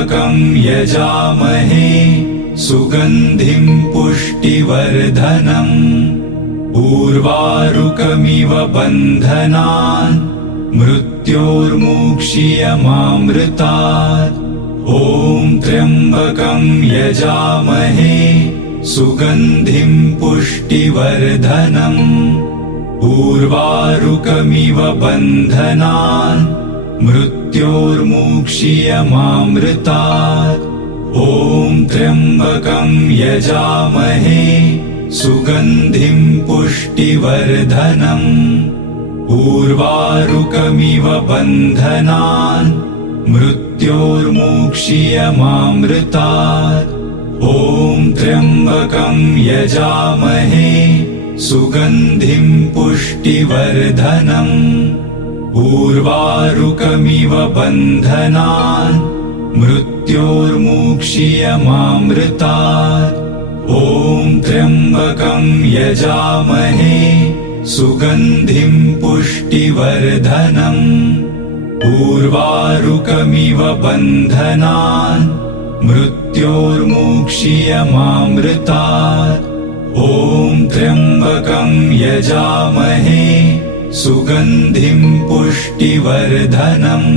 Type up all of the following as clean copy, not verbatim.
त्र्यम्बकं यजामहे सुगन्धिं पुष्टिवर्धनम् उर्वारुकमिव बन्धनान् मृत्योर्मुक्षीयमामृतात्। ॐ त्र्यम्बकं यजामहे सुगन्धिं पुष्टिवर्धनम् उर्वारुकमिव बन्धनान् मृत्योर्मुक्षीयमामृतात्। ॐ त्र्यम्बकं यजामहे सुगन्धिं पुष्टिवर्धनम् उर्वारुकमिव बन्धनान् मृत्योर्मुक्षीयमामृतात्। ॐ त्र्यम्बकं यजामहे सुगन्धिं पुष्टिवर्धनम् उर्वारुकमिव बन्धनान् मृत्योर्मुक्षीयमामृतात्। ॐ त्र्यम्बकं यजामहे सुगन्धिं पुष्टिवर्धनम् उर्वारुकमिव बन्धनान् मृत्योर्मुक्षीयमामृतात्। ॐ त्र्यम्बकं यजामहे सुगन्धिं पुष्टिवर्धनम्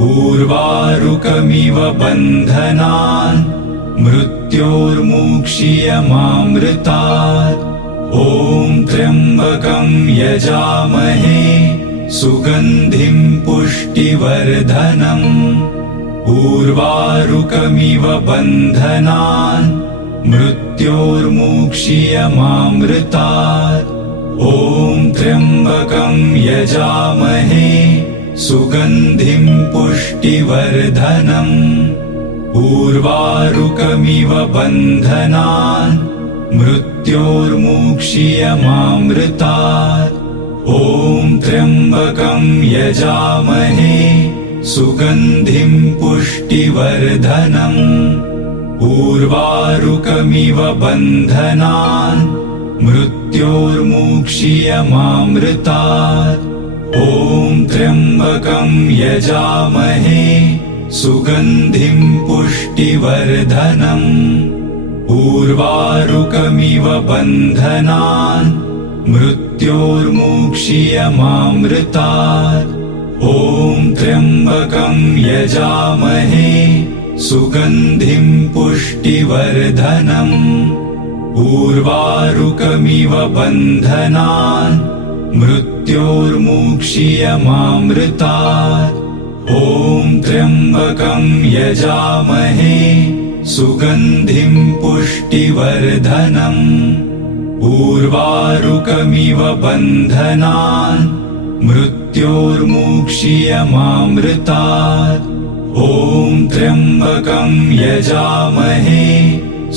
उर्वारुकमिव बन्धनान् मृत्योर्मुक्षीयमामृतात्। ॐ त्र्यम्बकं यजामहे सुगन्धिं पुष्टिवर्धनम् उर्वारुकमिव बन्धनान् मृत्योर्मुक्षीयमामृतात्। ॐ त्र्यम्बकं यजामहे सुगन्धिं पुष्टिवर्धनम् उर्वारुकमिव बन्धनान् मृत्योर्मुक्षीयमामृतात्। ॐ त्र्यम्बकं यजामहे सुगन्धिं पुष्टिवर्धनम् उर्वारुकमिव बन्धनान् मृत्योर्मुक्षीयमामृतात्। ॐ त्र्यम्बकं यजामहे सुगन्धिं पुष्टिवर्धनम् उर्वारुकमिव बन्धनान् मृत्योर्मुक्षीयमामृतात्। ॐ त्र्यम्बकं यजामहे सुगन्धिं पुष्टिवर्धनम् उर्वारुकमिव बन्धनान् मृत्योर्मुक्षीयमामृतात्। ॐ त्र्यम्बकं यजामहे सुगन्धिं पुष्टिवर्धनम् उर्वारुकमिव बन्धनान् मृत्योर्मुक्षीयमामृतात्। ॐ त्र्यम्बकं यजामहे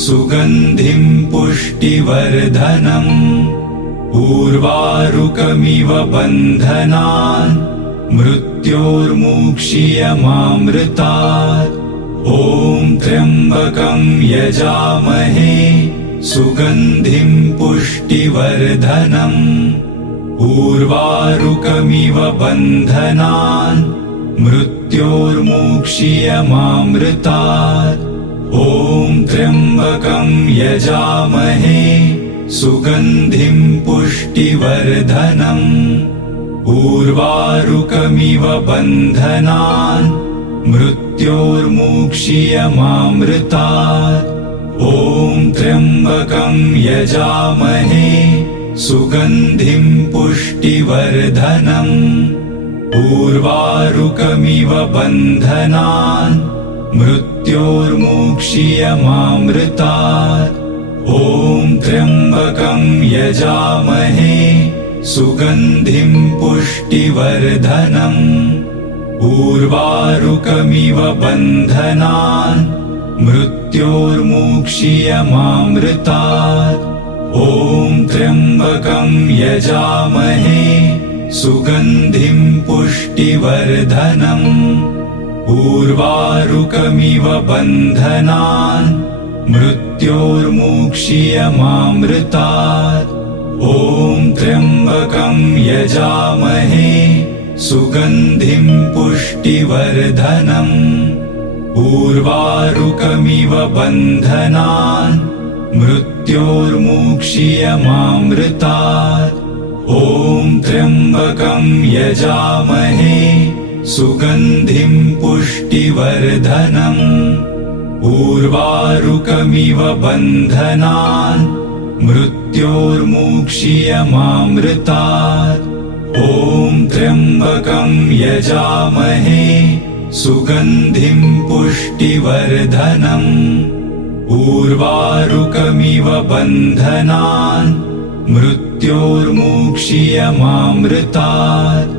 सुगन्धिं पुष्टिवर्धनम् उर्वारुकमिव बन्धनान् मृत्योर्मुक्षीयमामृतात्। ॐ त्र्यम्बकं यजामहे सुगन्धिं पुष्टिवर्धनम् उर्वारुकमिव बन्धनान् मृत्योर्मुक्षीयमामृतात्। ॐ त्र्यम्बकं यजामहे सुगन्धिं पुष्टिवर्धनम् उर्वारुकमिव बन्धनान् मृत्योर्मुक्षीयमामृतात्। ॐ त्र्यम्बकं यजामहे सुगन्धिं पुष्टिवर्धनम् उर्वारुकमिव बन्धनान् मृत्योर्मुक्षीयमामृतात्। ॐ त्र्यम्बकं यजामहे सुगन्धिं पुष्टिवर्धनम् उर्वारुकमिव बन्धनान् मृत्योर्मुक्षीयमामृतात्। ॐ त्र्यम्बकं यजामहे सुगन्धिं पुष्टिवर्धनम् उर्वारुकमिव बन्धनान् मृत्योर्मुक्षीयमामृतात्। ॐ त्र्यम्बकं यजामहे सुगन्धिं पुष्टिवर्धनम् उर्वारुकमिव बन्धनान् मृत्योर्मुक्षीयमामृतात्। ॐ त्र्यम्बकं यजामहे सुगन्धिं पुष्टिवर्धनम्। उर्वारुकमिव बन्धनान् मृत्योर्मुक्षीयमामृतात्। ॐ त्र्यम्बकं यजामहे सुगन्धिं पुष्टिवर्धनम्। उर्वारुकमिव बन्धनान् मृत्योर्मुक्षीयमामृतात्।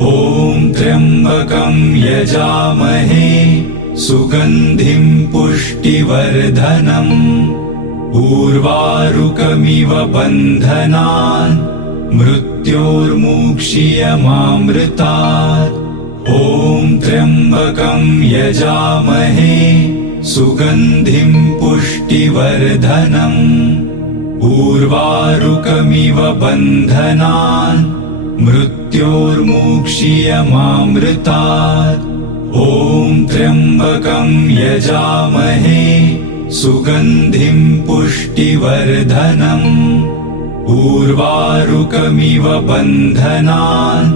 ॐ त्र्यम्बकं यजामहे सुगन्धिं पुष्टिवर्धनम्। उर्वारुकमिव बन्धनान् मृत्योर्मुक्षीयमामृतात्। ॐ त्र्यम्बकं यजामहे सुगन्धिं पुष्टिवर्धनम्। उर्वारुकमिव बन्धनान् मृत्योर्मुक्षीयमामृतात्। ॐ त्र्यम्बकं यजामहे सुगन्धिं पुष्टिवर्धनम्। उर्वारुकमिव बन्धनान्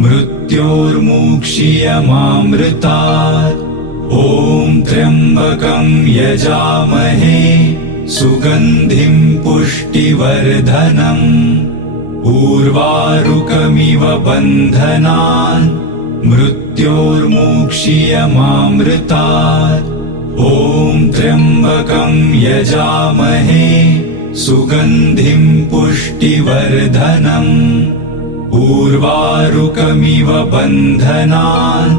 मृत्योर्मुक्षीयमामृतात्। ॐ त्र्यम्बकं यजामहे सुगन्धिं पुष्टिवर्धनम्। उर्वारुकमिव बन्धनान् मृत्योर्मुक्षीयमामृतात्। ॐ त्र्यम्बकं यजामहे सुगन्धिं पुष्टिवर्धनम्। उर्वारुकमिव बन्धनान्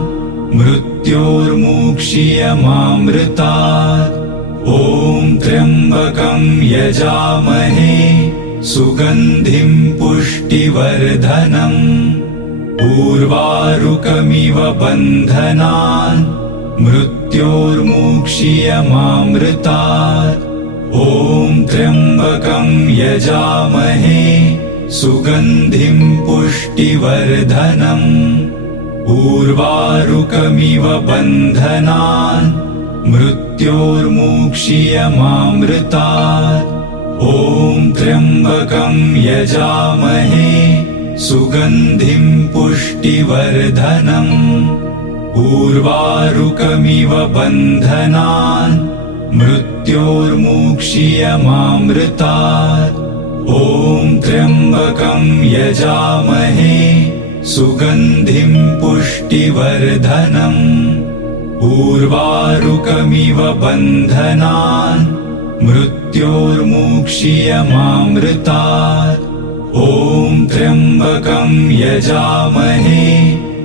मृत्योर्मुक्षीयमामृतात्। ॐ त्र्यम्बकं यजामहे सुगन्धिं पुष्टिवर्धनम्। उर्वारुकमिव बन्धनान् मृत्योर्मुक्षीयमामृतात्। ॐ त्र्यम्बकं यजामहे सुगन्धिं पुष्टिवर्धनम्। उर्वारुकमिव बन्धनान् मृत्योर्मुक्षीयमामृतात्। ॐ त्र्यम्बकं यजामहे सुगन्धिं पुष्टिवर्धनम्। उर्वारुकमिव बन्धनान् मृत्योर्मुक्षीयमामृतात्। ॐ त्र्यम्बकं यजामहे सुगन्धिं पुष्टिवर्धनम्। उर्वारुकमिव बन्धनान् मृत्योर्मुक्षीयमामृतात्। ॐ त्र्यम्बकं यजामहे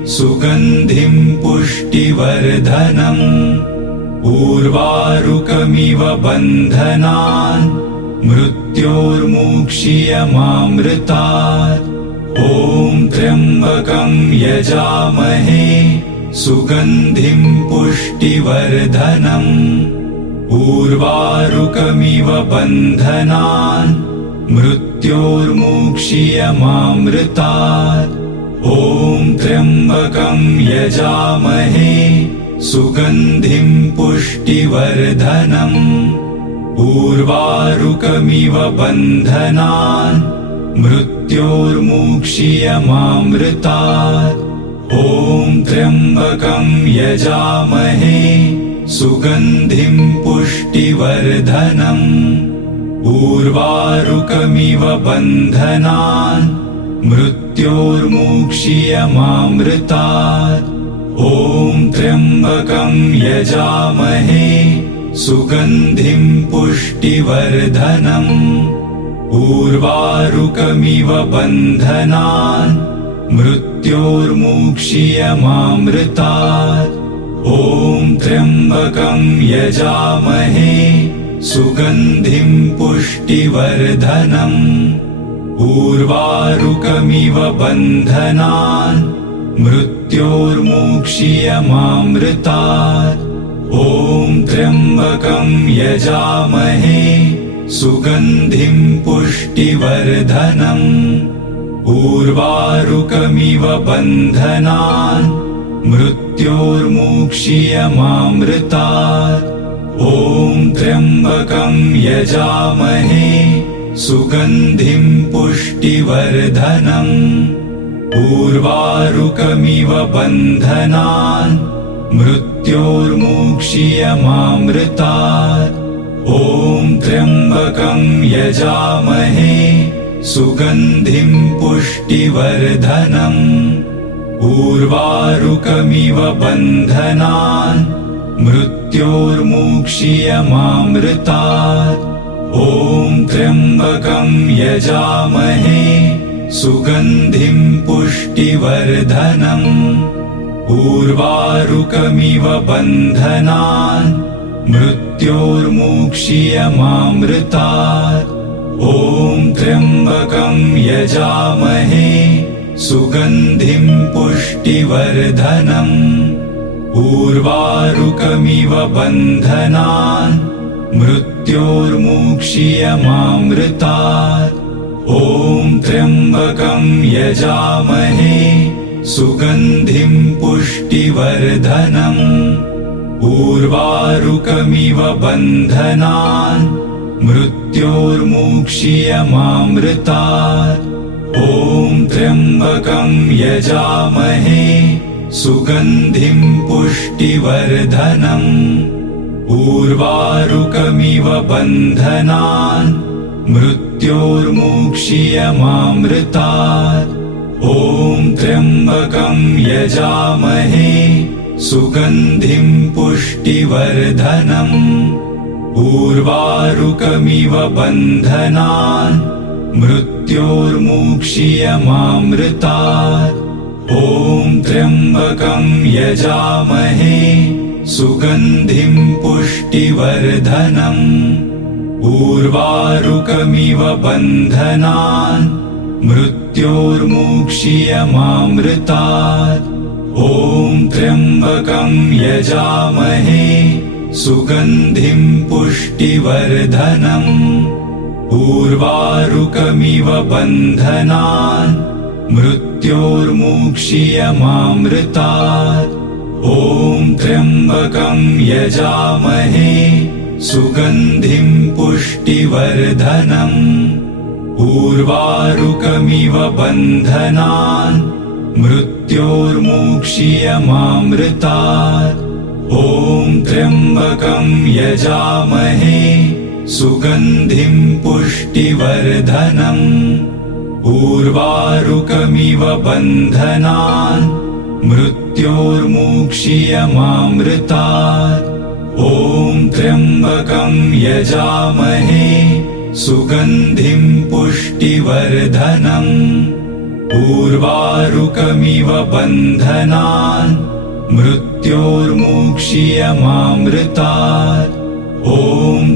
सुगन्धिं पुष्टिवर्धनम्। उर्वारुकमिव बन्धनान् मृत्योर्मुक्षीयमामृतात्। ॐ त्र्यम्बकं यजामहे सुगन्धिं पुष्टिवर्धनम्। उर्वारुकमिव बन्धनान् मृत्योर्मुक्षीयमामृतात्। ॐ त्र्यम्बकं यजामहे सुगन्धिं पुष्टिवर्धनम्। उर्वारुकमिव बन्धनान् मृत्योर्मुक्षीयमामृतात्। ॐ त्र्यम्बकं यजामहे सुगन्धिं पुष्टिवर्धनम्। उर्वारुकमिव बन्धनान् मृत्योर्मुक्षीयमामृतात्। ॐ त्र्यम्बकं यजामहे सुगन्धिं पुष्टिवर्धनम्। उर्वारुकमिव बन्धनान् मृत्योर्मुक्षीयमामृतात्। ॐ त्र्यम्बकं यजामहे सुगन्धिं पुष्टिवर्धनम्। उर्वारुकमिव बन्धनान् मृत्योर्मुक्षीयमामृतात्। ॐ त्र्यम्बकं यजामहे सुगन्धिं पुष्टिवर्धनम्। उर्वारुकमिव बन्धनान् मृत्योर्मुक्षीयमामृतात्। ॐ त्र्यम्बकं यजामहे सुगन्धिं पुष्टिवर्धनम्। उर्वारुकमिव बन्धनान् मृत्योर्मुक्षीयमामृतात्। ॐ त्र्यम्बकं यजामहे सुगन्धिं पुष्टिवर्धनम्। उर्वारुकमिव बन्धनान् मृत्योर्मुक्षीयमामृतात्। ॐ त्र्यम्बकं यजामहे सुगन्धिं पुष्टिवर्धनम्। उर्वारुकमिव बन्धनान् मृत्योर्मुक्षीयमामृतात्। ॐ त्र्यम्बकं यजामहे सुगन्धिं पुष्टिवर्धनम्। उर्वारुकमिव बन्धनान् मृत्योर्मुक्षीयमामृतात्। ॐ त्र्यम्बकं यजामहे सुगन्धिं पुष्टिवर्धनम्। उर्वारुकमिव बन्धनान् मृत्योर्मुक्षीयमामृतात्। ॐ त्र्यम्बकं यजामहे सुगन्धिं पुष्टिवर्धनम्। उर्वारुकमिव बन्धनान् मृत्योर्मुक्षीयमामृतात्। ॐ त्र्यम्बकं यजामहे सुगन्धिं पुष्टिवर्धनम्। उर्वारुकमिव बन्धनान् मृत्योर्मुक्षीयमामृतात्। ॐ त्र्यम्बकं यजामहे सुगन्धिं पुष्टिवर्धनम्। उर्वारुकमिव बन्धनान् मृत्योर्मुक्षीयमामृतात्। ॐ त्र्यम्बकं यजामहे सुगन्धिं पुष्टिवर्धनम्। उर्वारुकमिव बन्धनान् मृत्योर्मुक्षीयमामृतात्। ॐ त्र्यम्बकं यजामहे सुगन्धिं पुष्टिवर्धनम्। उर्वारुकमिव बन्धनान् मृत्योर्मुक्षीयमामृतात्। ॐ त्र्यम्बकं यजामहे सुगन्धिं पुष्टिवर्धनम्। उर्वारुकमिव बन्धनान् मृत्योर्मुक्षीयमामृतात्। ॐ त्र्यम्बकं यजामहे सुगन्धिं पुष्टिवर्धनम्। उर्वारुकमिव बन्धनान् मृत्योर्मुक्षीयमामृतात्। ॐ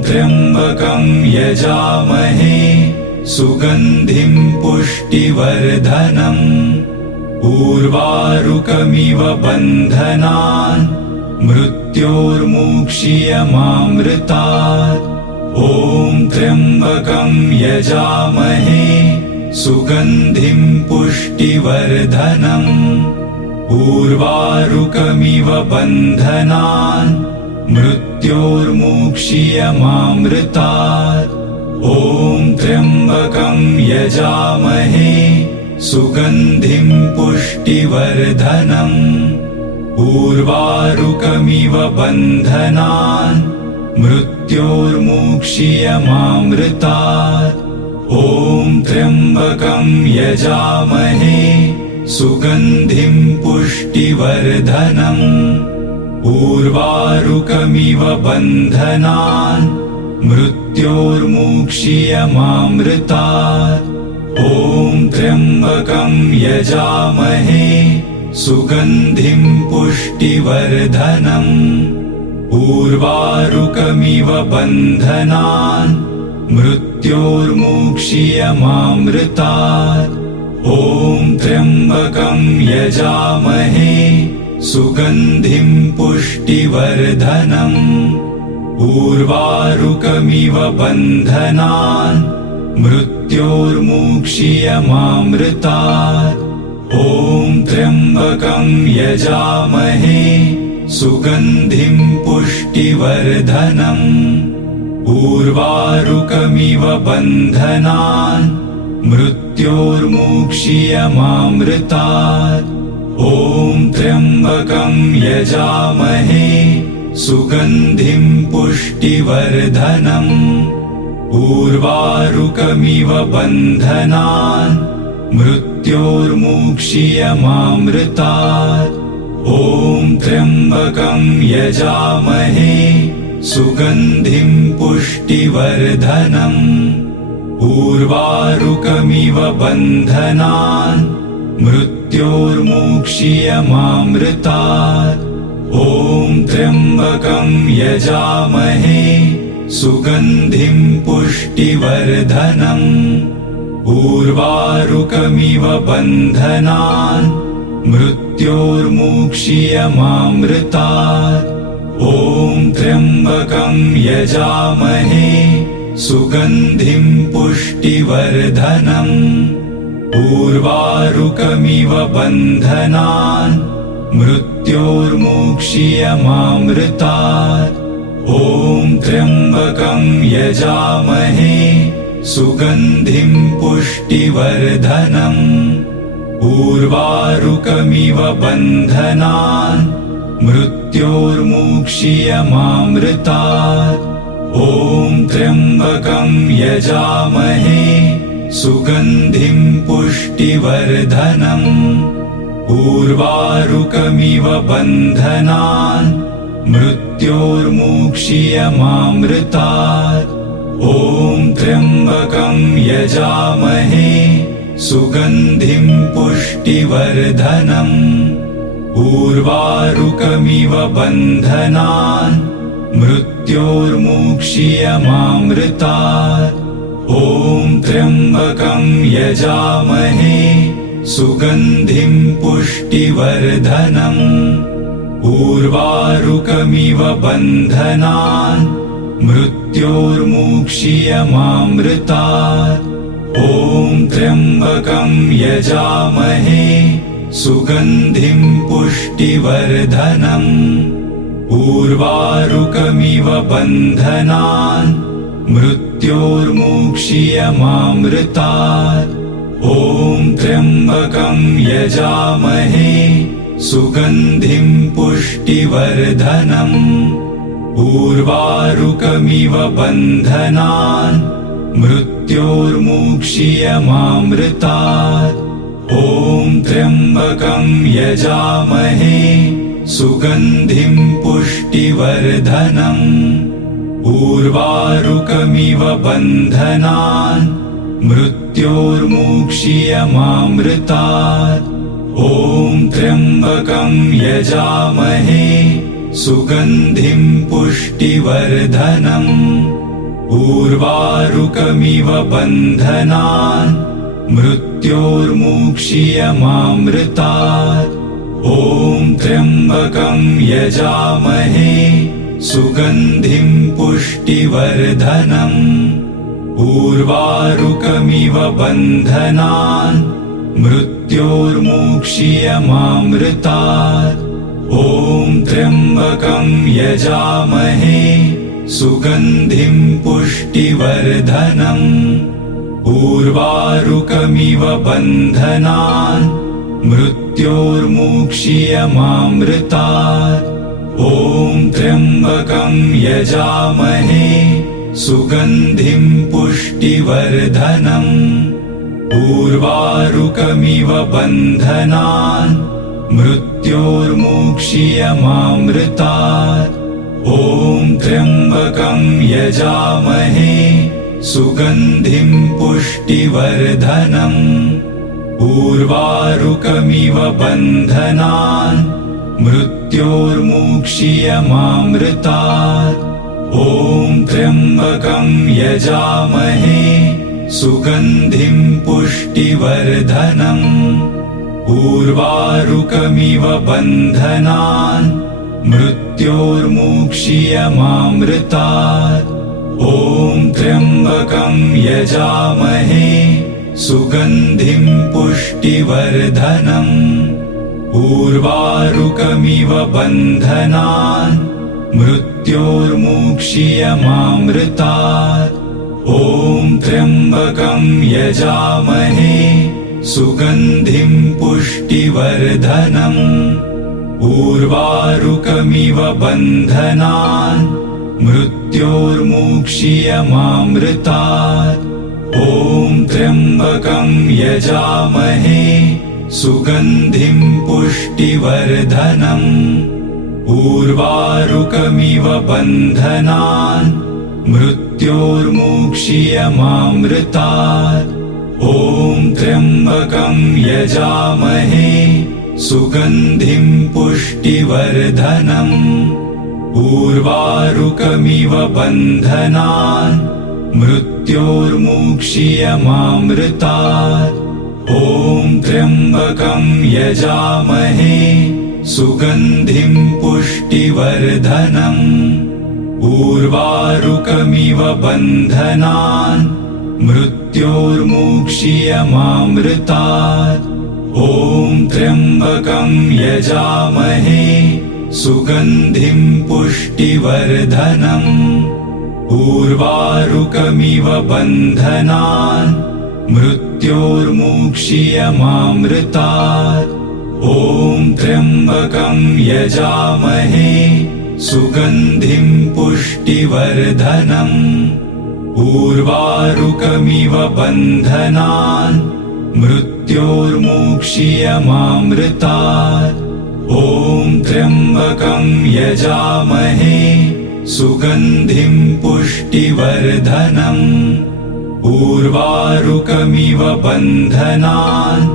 त्र्यम्बकं यजामहे सुगन्धिं पुष्टिवर्धनम्। उर्वारुकमिव बन्धनान् मृत्योर्मुक्षीयमामृतात्। ॐ त्र्यम्बकं यजामहे सुगन्धिं पुष्टिवर्धनम्। उर्वारुकमिव बन्धनान् मृत्योर्मुक्षीयमामृतात्। ॐ त्र्यम्बकं यजामहे सुगन्धिं पुष्टिवर्धनम्। उर्वारुकमिव बन्धनान् मृत्योर्मुक्षीयमामृतात्। ॐ त्र्यम्बकं यजामहे सुगन्धिं पुष्टिवर्धनम्। उर्वारुकमिव बन्धनान् मृत्योर्मुक्षीयमामृतात्। ॐ त्र्यम्बकं यजामहे सुगन्धिं पुष्टिवर्धनम्। उर्वारुकमिव बन्धनान् मृत्योर्मुक्षीयमामृतात्। ॐ त्र्यम्बकं यजामहे सुगन्धिं पुष्टिवर्धनम्। उर्वारुकमिव बन्धनान् मृत्योर्मुक्षीयमामृतात्। ॐ त्र्यम्बकं यजामहे सुगन्धिं पुष्टिवर्धनम् उर्वारुकमिव बन्धनान् मृत्योर्मुक्षीयमामृतात् ॐ त्र्यम्बकं यजामहे सुगन्धिं पुष्टिवर्धनम् उर्वारुकमिव बन्धनान् मृत्योर्मुक्षीयमामृतात् ॐ त्र्यम्बकं यजामहे सुगन्धिं पुष्टिवर्धनम् उर्वारुकमिव बन्धनान् मृत्योर्मुक्षीयमामृतात् ॐ त्र्यम्बकं यजामहे सुगन्धिं पुष्टिवर्धनम् उर्वारुकमिव बन्धनान् मृत्योर्मुक्षीयमामृतात् ॐ त्र्यम्बकं यजामहे सुगन्धिं पुष्टिवर्धनम् उर्वारुकमिव बन्धनान् मृत्योर्मुक्षीयमामृतात् ॐ त्र्यम्बकं यजामहे सुगन्धिं पुष्टिवर्धनम् उर्वारुकमिव बन्धनान् मृत्योर्मुक्षीयमामृतात् ॐ त्र्यम्बकं यजामहे सुगन्धिं पुष्टिवर्धनम् उर्वारुकमिव बन्धनान् मृत्योर्मुक्षीयमामृतात् ॐ त्र्यम्बकं यजामहे सुगन्धिं पुष्टिवर्धनम् उर्वारुकमिव बन्धनान् मृत्योर्मुक्षीयमामृतात् ॐ त्र्यम्बकं यजामहे सुगन्धिं पुष्टिवर्धनम् उर्वारुकमिव बन्धनान् मृत्योर्मुक्षीयमामृतात् ॐ त्र्यम्बकं यजामहे सुगन्धिं पुष्टिवर्धनम् उर्वारुकमिव बन्धनान् मृत्योर्मुक्षीयमामृतात् ॐ त्र्यम्बकं यजामहे सुगन्धिं पुष्टिवर्धनम् उर्वारुकमिव बन्धनान् मृत्योर्मुक्षीयमामृतात् ॐ त्र्यम्बकं यजामहे सुगन्धिं पुष्टिवर्धनम् उर्वारुकमिव बन्धनान् मृत्योर्मुक्षीयमामृतात् ॐ त्र्यम्बकं यजामहे सुगन्धिं पुष्टिवर्धनम् उर्वारुकमिव बन्धनान् मृत्योर्मुक्षीयमामृतात् ॐ त्र्यम्बकं यजामहे सुगन्धिं पुष्टिवर्धनम् उर्वारुकमिव बन्धनान् मृत्योर्मुक्षीयमामृतात् ॐ त्र्यम्बकं यजामहे सुगन्धिं पुष्टिवर्धनम् उर्वारुकमिव बन्धनान् मृत्योर्मुक्षीयमामृतात् ॐ त्र्यम्बकं यजामहे सुगन्धिं पुष्टिवर्धनम् उर्वारुकमिव बन्धनान् मृत्योर्मुक्षीयमामृतात् ॐ त्र्यम्बकं यजामहे सुगन्धिं पुष्टिवर्धनम् उर्वारुकमिव बन्धनान् मृत्योर्मुक्षीयमामृतात् ॐ त्र्यम्बकं यजामहे सुगन्धिं पुष्टिवर्धनम् उर्वारुकमिव बन्धनान् मृत्योर्मुक्षीयमामृतात् ॐ त्र्यम्बकं यजामहे सुगन्धिं पुष्टिवर्धनम् उर्वारुकमिव बन्धनान् मृत्योर्मुक्षीयमामृतात् ॐ त्र्यम्बकं यजामहे सुगन्धिं पुष्टिवर्धनम् उर्वारुकमिव बन्धनान् मृत्योर्मुक्षीयमामृतात् ॐ त्र्यम्बकं यजामहे सुगन्धिं पुष्टिवर्धनम् उर्वारुकमिव बन्धनान् मृत्योर्मुक्षीयमामृतात् ॐ त्र्यम्बकं यजामहे सुगन्धिं पुष्टिवर्धनम् उर्वारुकमिव बन्धनान् मृत्योर्मुक्षीयमामृतात् ॐ त्र्यम्बकं यजामहे सुगन्धिं पुष्टिवर्धनम् उर्वारुकमिव बन्धनान् मृत्योर्मुक्षीयमामृतात् ॐ त्र्यम्बकं यजामहे सुगन्धिं पुष्टिवर्धनम् उर्वारुकमिव बन्धनान् मृत्योर्मुक्षीयमामृतात् ॐ त्र्यम्बकं यजामहे सुगन्धिं पुष्टिवर्धनम् उर्वारुकमिव बन्धनान् मृत्योर्मुक्षीयमामृतात् ॐ त्र्यम्बकं यजामहे सुगन्धिं पुष्टिवर्धनम् उर्वारुकमिव बन्धनान्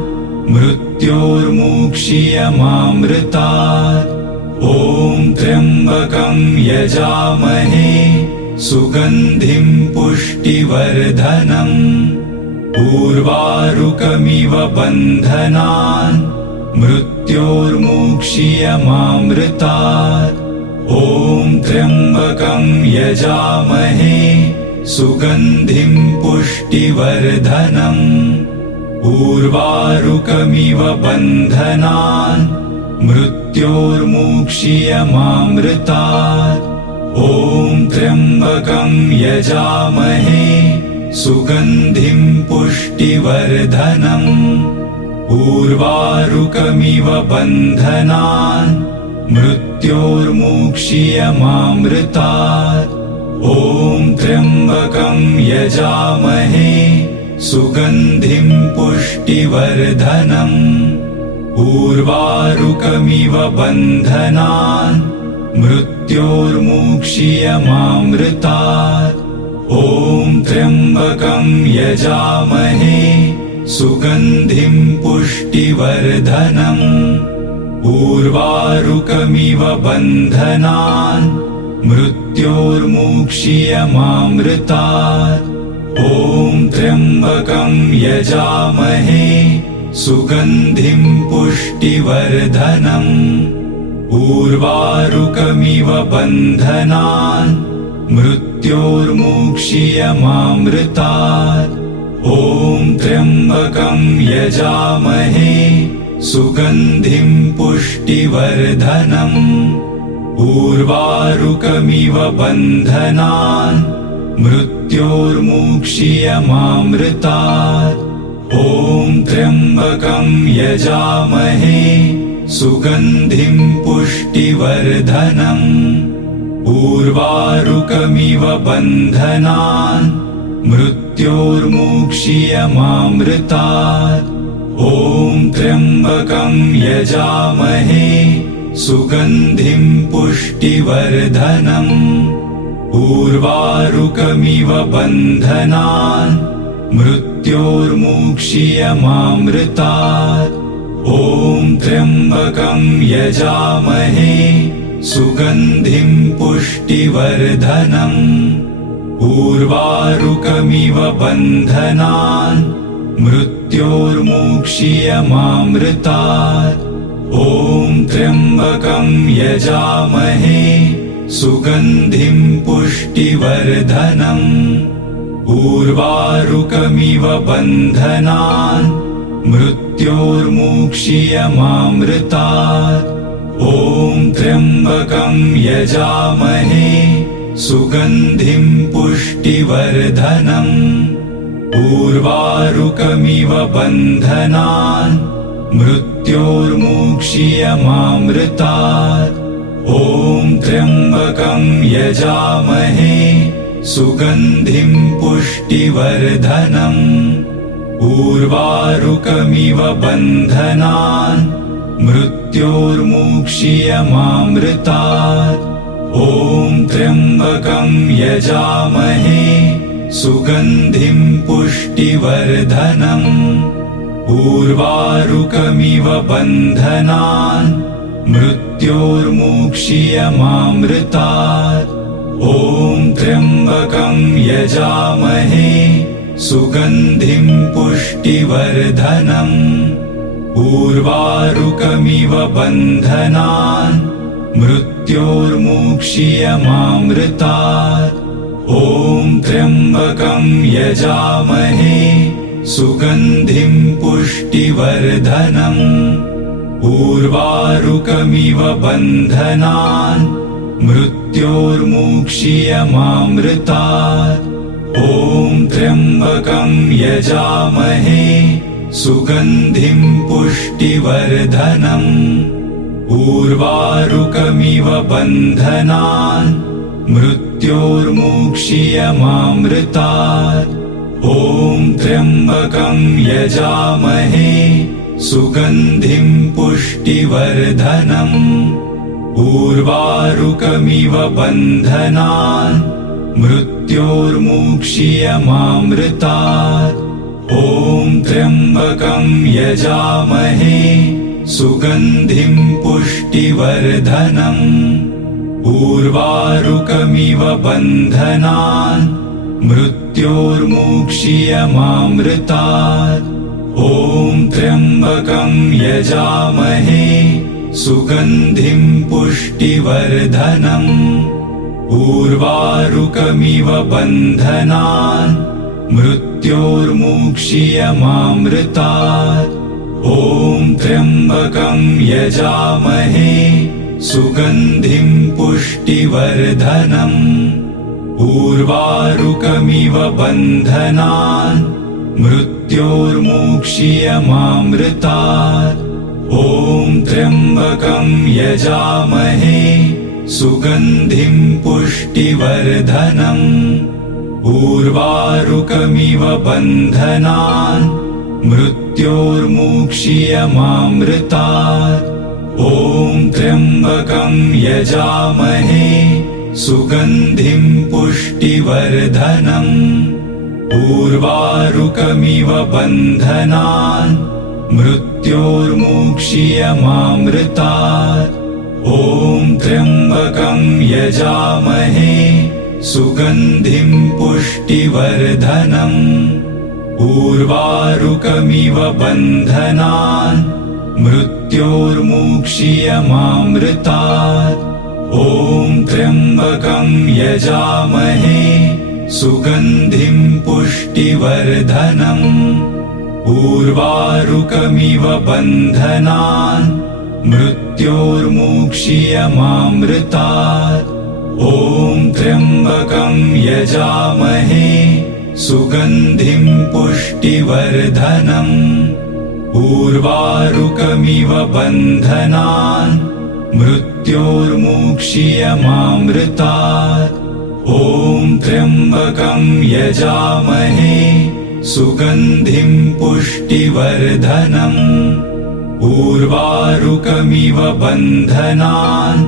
मृत्योर्मुक्षीयमामृतात् ॐ त्र्यम्बकं यजामहे सुगन्धिं पुष्टिवर्धनम् उर्वारुकमिव बन्धनान् मृत्योर्मुक्षीयमामृतात् ॐ त्र्यम्बकं यजामहे सुगन्धिं पुष्टिवर्धनम् उर्वारुकमिव बन्धनान् मृत्योर्मुक्षीयमामृतात् ॐ त्र्यम्बकं यजामहे सुगन्धिं पुष्टिवर्धनम् उर्वारुकमिव बन्धनान् मृत्योर्मुक्षीयमामृतात् ॐ त्र्यम्बकं यजामहे सुगन्धिं पुष्टिवर्धनम् उर्वारुकमिव बन्धनान् मृत्योर्मुक्षीयमामृतात् ॐ त्र्यम्बकं यजामहे सुगन्धिं पुष्टिवर्धनम् उर्वारुकमिव बन्धनान् मृत्योर्मुक्षीयमामृतात् ॐ त्र्यम्बकं यजामहे सुगन्धिं पुष्टिवर्धनम् उर्वारुकमिव बन्धनान् मृत्योर्मुक्षीयमामृतात् ॐ त्र्यम्बकं यजामहे सुगन्धिं पुष्टिवर्धनम् उर्वारुकमिव बन्धनान् मृत्योर्मुक्षीयमामृतात् ॐ त्र्यम्बकं यजामहे सुगन्धिं पुष्टिवर्धनम् उर्वारुकमिव बन्धनान् मृत्योर्मुक्षीयमामृतात् ॐ त्र्यम्बकं यजामहे सुगन्धिं पुष्टिवर्धनम् उर्वारुकमिव बन्धनान् मृत्योर्मुक्षीयमामृतात् ॐ त्र्यम्बकं यजामहे सुगन्धिं पुष्टिवर्धनम् उर्वारुकमिव बन्धनान् मृत्योर्मुक्षीयमामृतात् ॐ त्र्यम्बकं यजामहे सुगन्धिं पुष्टिवर्धनम् उर्वारुकमिव बन्धनान् मृत्योर्मुक्षीयमामृतात्। ॐ त्र्यम्बकं यजामहे सुगन्धिं पुष्टिवर्धनम्। उर्वारुकमिव बन्धनान् मृत्योर्मुक्षीयमामृतात्। ॐ त्र्यम्बकं यजामहे सुगन्धिं पुष्टिवर्धनम्। उर्वारुकमिव बन्धनान् मृत्योर्मुक्षीयमामृतात्। ॐ त्र्यम्बकं यजामहे सुगन्धिं पुष्टिवर्धनम्। उर्वारुकमिव बन्धनान् मृत्योर्मुक्षीयमामृतात्। ॐ त्र्यम्बकं यजामहे सुगन्धिं पुष्टिवर्धनम्। उर्वारुकमिव बन्धनान् मृत्योर्मुक्षीयमामृतात्। ॐ त्र्यम्बकं यजामहे सुगन्धिं पुष्टिवर्धनम्। उर्वारुकमिव बन्धनान् मृत्योर्मुक्षीयमामृतात्। ॐ त्र्यम्बकं यजामहे सुगन्धिं पुष्टिवर्धनम्। उर्वारुकमिव बन्धनान् मृत्योर्मुक्षीयमामृतात्। ॐ त्र्यम्बकं यजामहे सुगन्धिं पुष्टिवर्धनम्। उर्वारुकमिव बन्धनान् मृत्योर्मुक्षीयमामृतात्। ॐ त्र्यम्बकं यजामहे सुगन्धिं पुष्टिवर्धनम्। उर्वारुकमिव बन्धनान् मृत्योर्मुक्षीयमामृतात्। ॐ त्र्यम्बकं यजामहे सुगन्धिं पुष्टिवर्धनम्। उर्वारुकमिव बन्धनान् मृत्योर्मुक्षीयमामृतात्। ॐ त्र्यम्बकं यजामहे सुगन्धिं पुष्टिवर्धनम्। उर्वारुकमिव बन्धनान् मृत्योर्मुक्षीयमामृतात्। ॐ त्र्यम्बकं यजामहे सुगन्धिं पुष्टिवर्धनम्। उर्वारुकमिव बन्धनान् मृत्योर्मुक्षीयमामृतात्। ॐ त्र्यम्बकं यजामहे सुगन्धिं पुष्टिवर्धनम्। उर्वारुकमिव बन्धनान् मृत्योर्मुक्षीयमामृतात्। ॐ त्र्यम्बकं यजामहे सुगन्धिं पुष्टिवर्धनम्। उर्वारुकमिव बन्धनान् मृत्योर्मुक्षीयमामृतात्। ॐ त्र्यम्बकं यजामहे सुगन्धिं पुष्टिवर्धनम्। उर्वारुकमिव बन्धनान् मृत्योर्मुक्षीयमामृतात्। ॐ त्र्यम्बकं यजामहे सुगन्धिं पुष्टिवर्धनम्। उर्वारुकमिव बन्धनान् मृत्योर्मुक्षीयमामृतात्। ॐ त्र्यम्बकं यजामहे सुगन्धिं पुष्टिवर्धनम्। उर्वारुकमिव बन्धनान्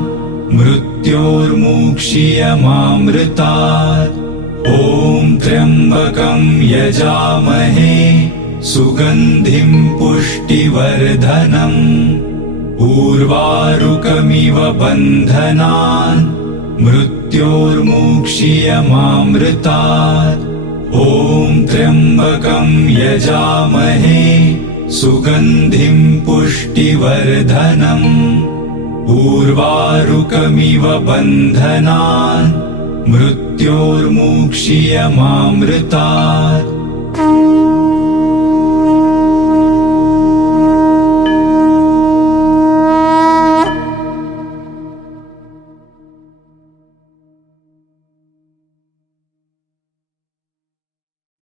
मृत्योर्मुक्षीयमामृतात्। ॐ त्र्यम्बकं यजामहे सुगन्धिं पुष्टिवर्धनम्। उर्वारुकमिव बन्धनान् मृत्योर्मुक्षीयमामृतात्। ॐ त्र्यम्बकं यजामहे सुगन्धिं पुष्टिवर्धनम्। उर्वारुकमिव बन्धनान् मृत्योर्मुक्षीयमामृतात्।